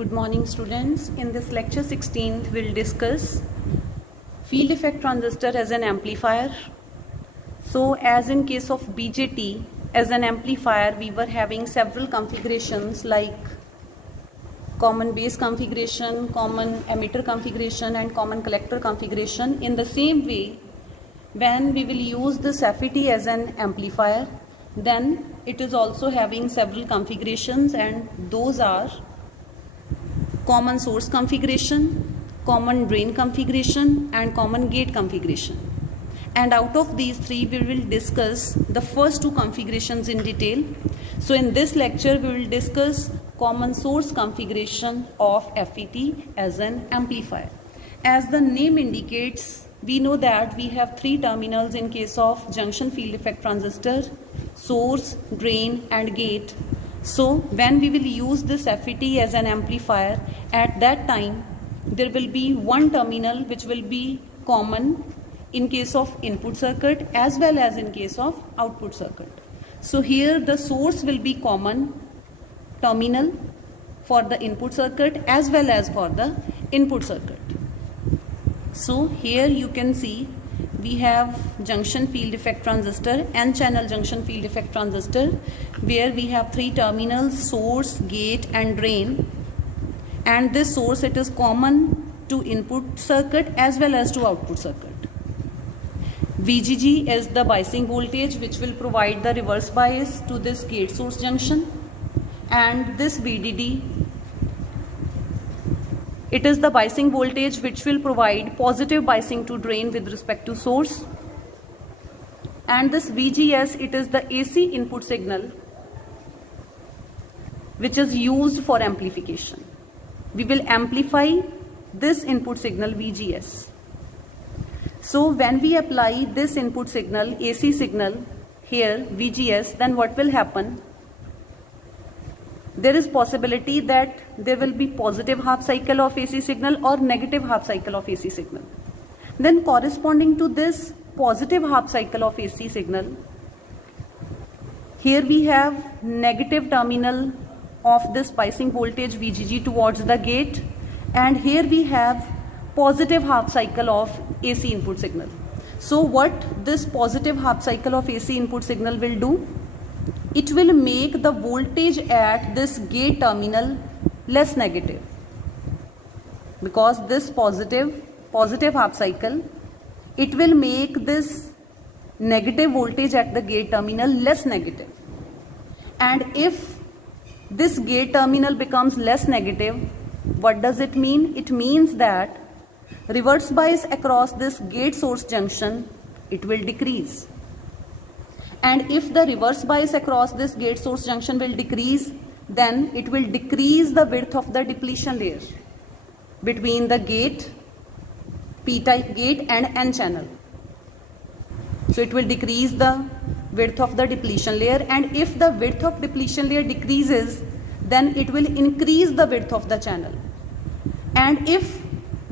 Good morning students. In this lecture 16th we'll discuss field effect transistor as an amplifier. So as in case of BJT, as an amplifier we were having several configurations like common base configuration, common emitter configuration and common collector configuration. In the same way, when we will use this FET as an amplifier, then it is also having several configurations, and those are common source configuration, common drain configuration and common gate configuration. And out of these three we will discuss the first two configurations in detail. So in this lecture we will discuss common source configuration of FET as an amplifier. As the name indicates, we know that we have three terminals in case of junction field effect transistor: source, drain and gate. So when we will use this FET as an amplifier, at that time there will be one terminal which will be common in case of input circuit as well as in case of output circuit. So here the source will be common terminal for the input circuit as well as for the input circuit. So here you can see we have junction field effect transistor, N-channel junction field effect transistor, where we have three terminals: source, gate and drain. And this source, it is common to input circuit as well as to output circuit. VGG is the biasing voltage which will provide the reverse bias to this gate source junction, and this VDD, it is the biasing voltage which will provide positive biasing to drain with respect to source. And this VGS, it is the AC input signal which is used for amplification. We will amplify this input signal VGS. So when we apply this input signal, AC signal here, VGS, then what will happen? There is possibility that there will be positive half cycle of AC signal or negative half cycle of AC signal. Then corresponding to this positive half cycle of AC signal, here we have negative terminal of this biasing voltage VGG towards the gate, and here we have positive half cycle of AC input signal. So what this positive half cycle of AC input signal will do? It will make the voltage at this gate terminal less negative, because this positive half cycle, it will make this negative voltage at the gate terminal less negative. And if this gate terminal becomes less negative, what does it mean? It means that reverse bias across this gate source junction, it will decrease. And if the reverse bias across this gate source junction will decrease, then it will decrease the width of the depletion layer between the gate, P-type gate and N-channel. So it will decrease the width of the depletion layer, and if the width of depletion layer decreases, then it will increase the width of the channel. And if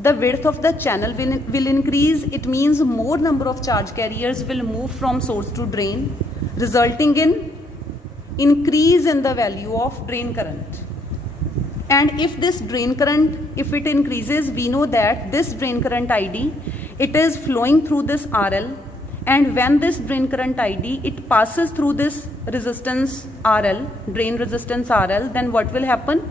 the width of the channel will increase, it means more number of charge carriers will move from source to drain, resulting in increase in the value of drain current. And if this drain current, if it increases, we know that this drain current ID, it is flowing through this RL, and when this drain current ID, it passes through this resistance RL, drain resistance RL, then what will happen?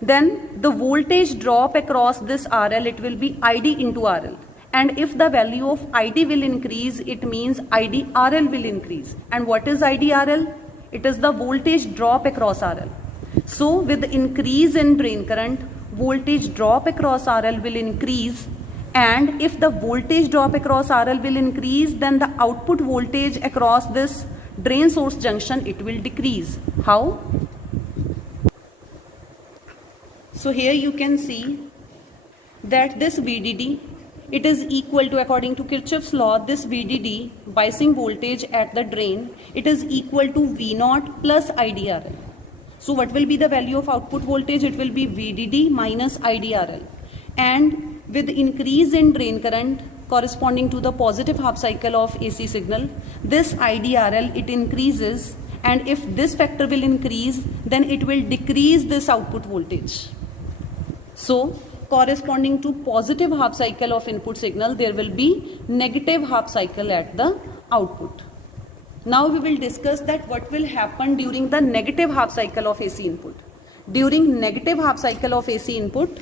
Then the voltage drop across this RL, it will be ID into RL. And if the value of ID will increase, it means ID RL will increase. And what is ID RL? It is the voltage drop across RL. So with the increase in drain current, voltage drop across RL will increase. And if the voltage drop across RL will increase, then the output voltage across this drain source junction, it will decrease. How? So here you can see that this VDD, it is equal to, according to Kirchhoff's law, this VDD, biasing voltage at the drain, it is equal to V0 plus IDRL. So what will be the value of output voltage? It will be VDD minus IDRL. And with increase in drain current corresponding to the positive half cycle of AC signal, this IDRL, it increases and if this factor will increase, then it will decrease this output voltage. So corresponding to positive half cycle of input signal, there will be negative half cycle at the output. Now we will discuss that what will happen during the negative half cycle of AC input. During negative half cycle of AC input,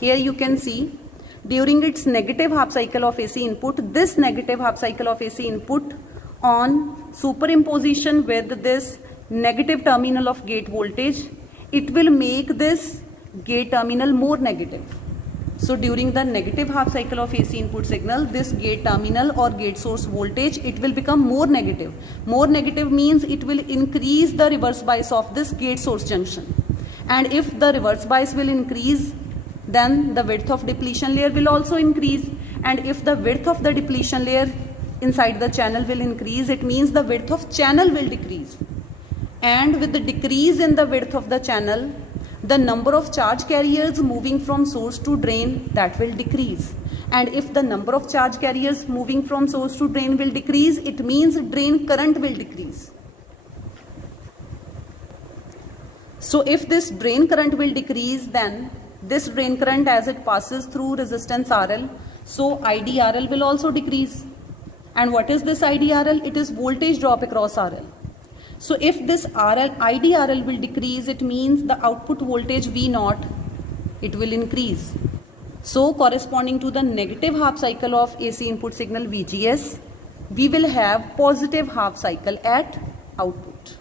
here you can see during its negative half cycle of AC input, this negative half cycle of AC input on superimposition with this negative terminal of gate voltage, it will make this gate terminal more negative. So during the negative half cycle of AC input signal, this gate terminal or gate source voltage, it will become more negative. More negative means it will increase the reverse bias of this gate source junction. And if the reverse bias will increase, then the width of depletion layer will also increase. And if the width of the depletion layer inside the channel will increase, it means the width of channel will decrease. And with the decrease in the width of the channel, the number of charge carriers moving from source to drain, that will decrease. And if the number of charge carriers moving from source to drain will decrease, it means drain current will decrease. So if this drain current will decrease, then this drain current as it passes through resistance RL, so IDRL will also decrease. And what is this IDRL? It is voltage drop across RL. So if this IDRL will decrease, it means the output voltage V0, it will increase. So corresponding to the negative half cycle of AC input signal VGS, we will have positive half cycle at output.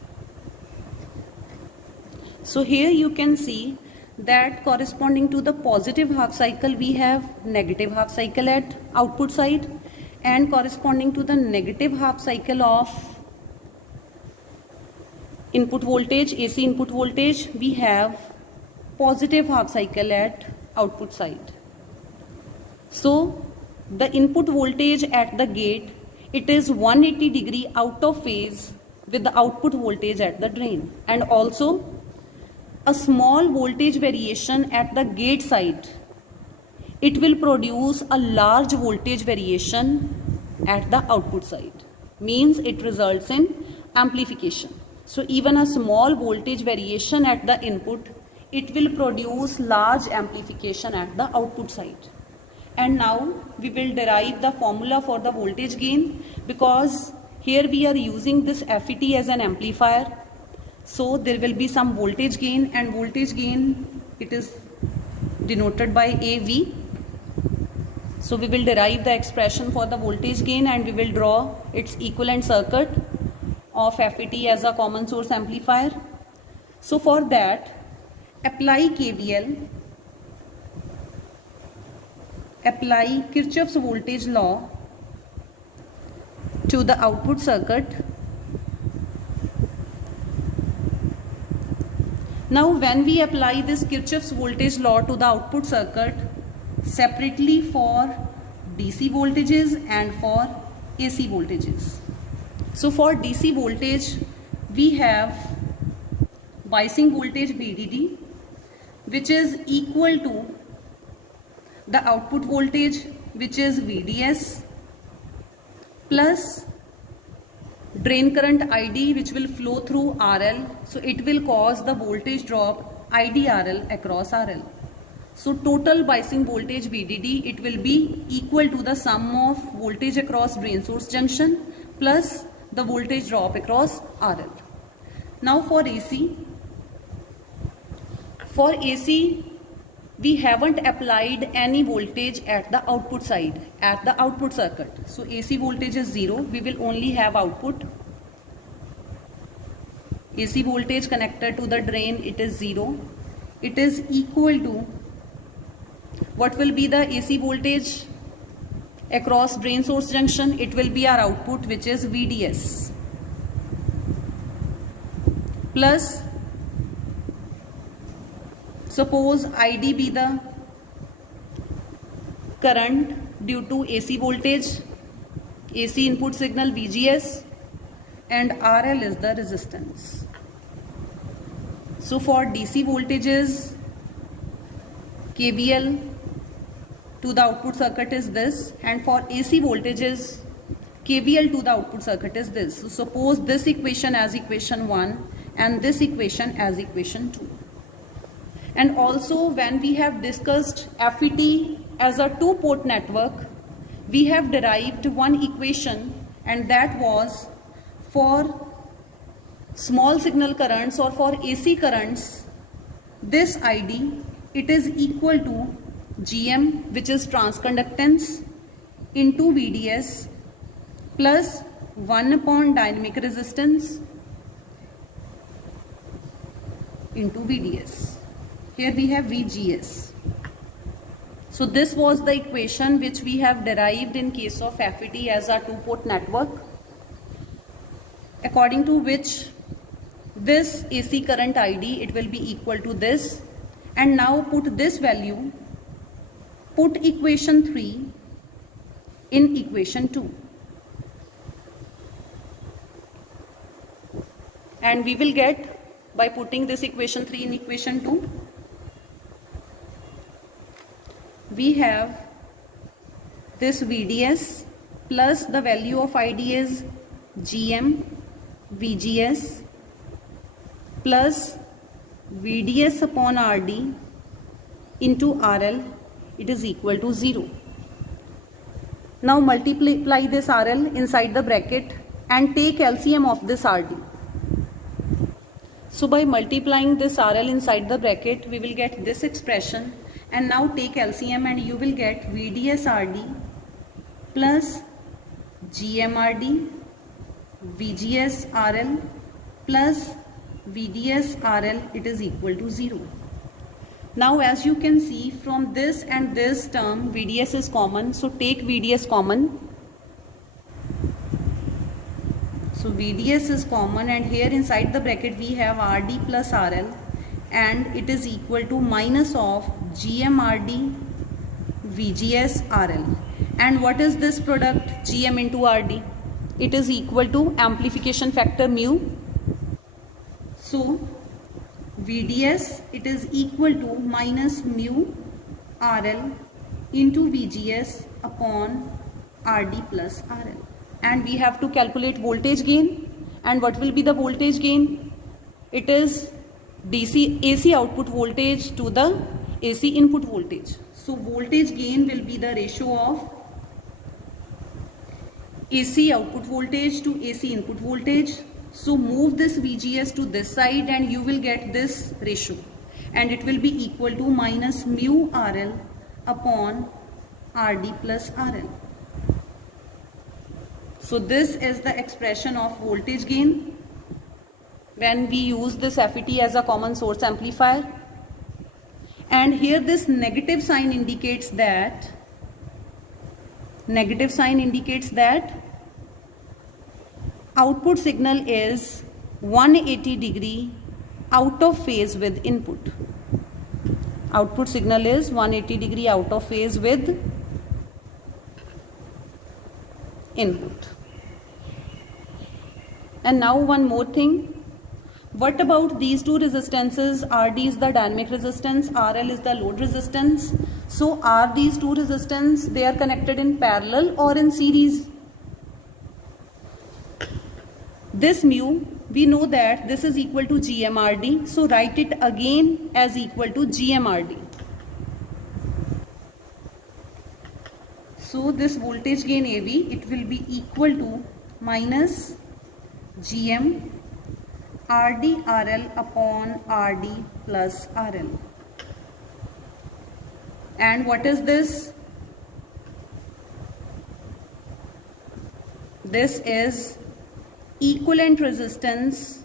So here you can see that corresponding to the positive half cycle, we have negative half cycle at output side, and corresponding to the negative half cycle of input voltage, AC input voltage, we have positive half cycle at output side. So the input voltage at the gate, it is 180 degree out of phase with the output voltage at the drain, and also a small voltage variation at the gate side, it will produce a large voltage variation at the output side, means it results in amplification. So even a small voltage variation at the input, it will produce large amplification at the output side. And now we will derive the formula for the voltage gain, because here we are using this FET as an amplifier. So there will be some voltage gain, and voltage gain, it is denoted by AV. So we will derive the expression for the voltage gain, and we will draw its equivalent circuit of FET as a common source amplifier. So for that, apply KVL, apply Kirchhoff's voltage law to the output circuit. Now when we apply this Kirchhoff's voltage law to the output circuit separately for DC voltages and for AC voltages. So for DC voltage, we have biasing voltage VDD, which is equal to the output voltage, which is VDS, plus drain current ID, which will flow through RL. So it will cause the voltage drop IDRL across RL. So total biasing voltage VDD, it will be equal to the sum of voltage across drain source junction plus the voltage drop across RL. Now for AC, we haven't applied any voltage at the output side, at the output circuit. So AC voltage is 0, we will only have output. AC voltage connected to the drain, it is 0. It is equal to, what will be the AC voltage across drain source junction? It will be our output, which is VDS, plus suppose ID be the current due to AC voltage, AC input signal VGS, and RL is the resistance. So for DC voltages, KVL to the output circuit is this, and for AC voltages, KVL to the output circuit is this. So suppose this equation as equation 1 and this equation as equation 2. And also when we have discussed FET as a two-port network, we have derived one equation, and that was for small signal currents or for AC currents, this ID, it is equal to GM, which is transconductance, into VDS plus 1 upon dynamic resistance into VDS. Here we have VGS. So this was the equation which we have derived in case of FET as a two-port network, according to which this AC current ID, it will be equal to this. And now put this value, put equation 3 in equation 2. And we will get, by putting this equation 3 in equation 2, we have this VDS plus the value of ID is GM VGS plus VDS upon RD into RL, it is equal to 0. Now multiply this RL inside the bracket and take LCM of this RD. So by multiplying this RL inside the bracket, we will get this expression, and now take LCM and you will get VDS RD plus GM RD VGS RL plus VDS RL, it is equal to 0. Now as you can see, from this and this term VDS is common, so take VDS common. So VDS is common, and here inside the bracket we have RD plus RL, and it is equal to minus of GMRD VGS RL. And what is this product GM into RD? It is equal to amplification factor mu. So VDS, it is equal to minus mu RL into VGS upon RD plus RL. And we have to calculate voltage gain. And what will be the voltage gain? It is AC output voltage to the AC input voltage. So voltage gain will be the ratio of AC output voltage to AC input voltage. So move this VGS to this side and you will get this ratio, and it will be equal to minus mu RL upon RD plus RL. So this is the expression of voltage gain when we use this FET as a common source amplifier. And here this negative sign indicates that output signal is 180 degree out of phase with input. Output signal is 180 degree out of phase with input. And now one more thing. What about these two resistances? RD is the dynamic resistance, RL is the load resistance. So are these two resistance, they are connected in parallel or in series? This mu, we know that this is equal to GMRD. So write it again as equal to GMRD. So this voltage gain AV, it will be equal to minus GM RD RL upon RD plus RL. And what is this? This is equivalent resistance.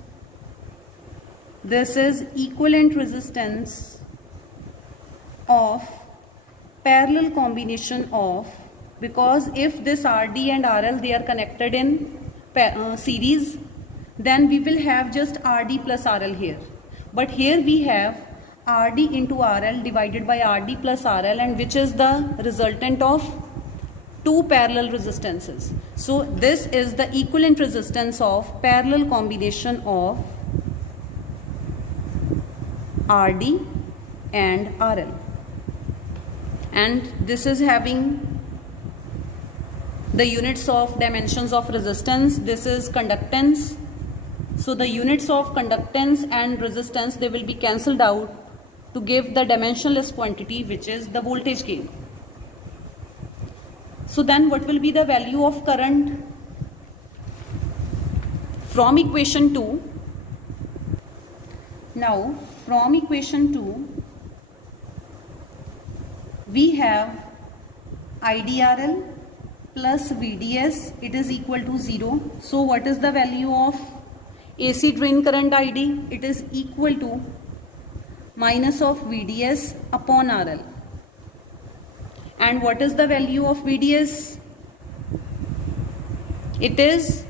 This is equivalent resistance of parallel combination of, because if this RD and RL, they are connected in series, then we will have just RD plus RL here. But here we have RD into RL divided by RD plus RL, and which is the resultant of two parallel resistances. So this is the equivalent resistance of parallel combination of RD and RL. And this is having the units of dimensions of resistance. This is conductance. So the units of conductance and resistance, they will be cancelled out to give the dimensionless quantity, which is the voltage gain. So then what will be the value of current? From equation 2, now from equation 2, we have IDRL plus VDS, it is equal to 0. So what is the value of AC drain current ID? It is equal to minus of VDS upon RL. And what is the value of VDS? It is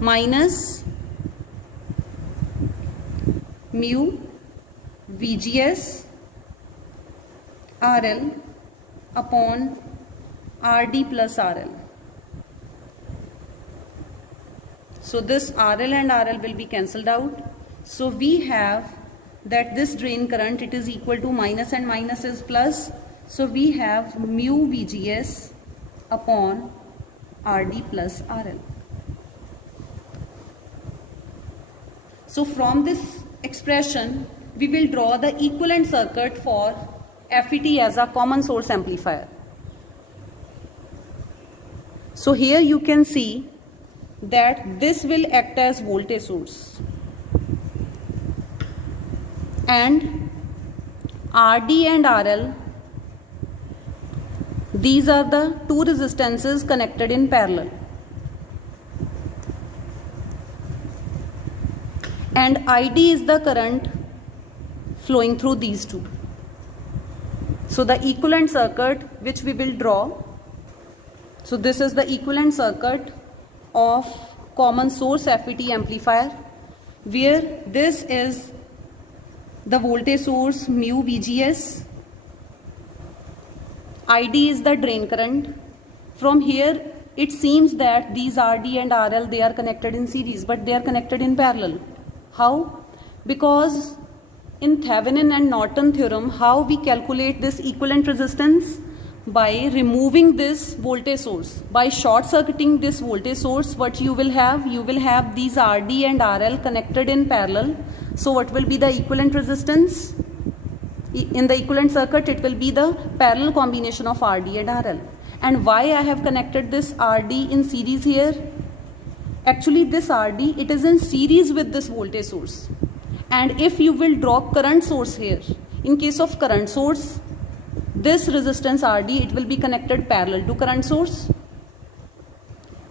minus mu VGS RL upon RD plus RL. So this RL and RL will be cancelled out. So we have that this drain current, it is equal to minus and minus is plus. So we have mu VGS upon RD plus RL. So from this expression, we will draw the equivalent circuit for FET as a common source amplifier. So here you can see that this will act as voltage source, and RD and RL, these are the two resistances connected in parallel, and ID is the current flowing through these two. So the equivalent circuit which we will draw, so this is the equivalent circuit of common source FET amplifier, where this is the voltage source mu VGS, ID is the drain current. From here it seems that these RD and RL, they are connected in series, but they are connected in parallel. How? Because in Thevenin and Norton theorem, how we calculate this equivalent resistance? By removing this voltage source, by short circuiting this voltage source, what you will have? You will have these RD and RL connected in parallel. So what will be the equivalent resistance? In the equivalent circuit, it will be the parallel combination of RD and RL. And why I have connected this RD in series here? Actually this RD, it is in series with this voltage source. And if you will draw current source here, in case of current source, this resistance RD, it will be connected parallel to current source.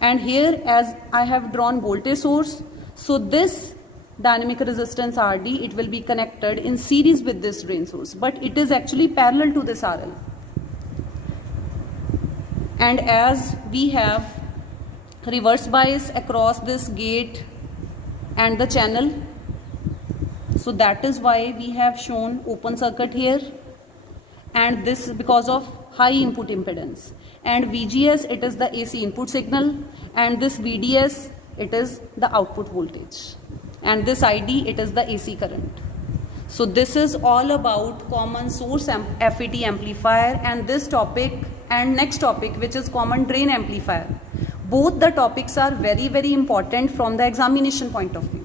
And here as I have drawn voltage source, so this dynamic resistance RD, it will be connected in series with this drain source, but it is actually parallel to this RL. And as we have reverse bias across this gate and the channel, so that is why we have shown open circuit here, and this is because of high input impedance. And VGS, it is the AC input signal, and this VDS, it is the output voltage, and this ID, it is the AC current. So this is all about common source FET amplifier, and this topic and next topic, which is common drain amplifier. Both the topics are very, very important from the examination point of view.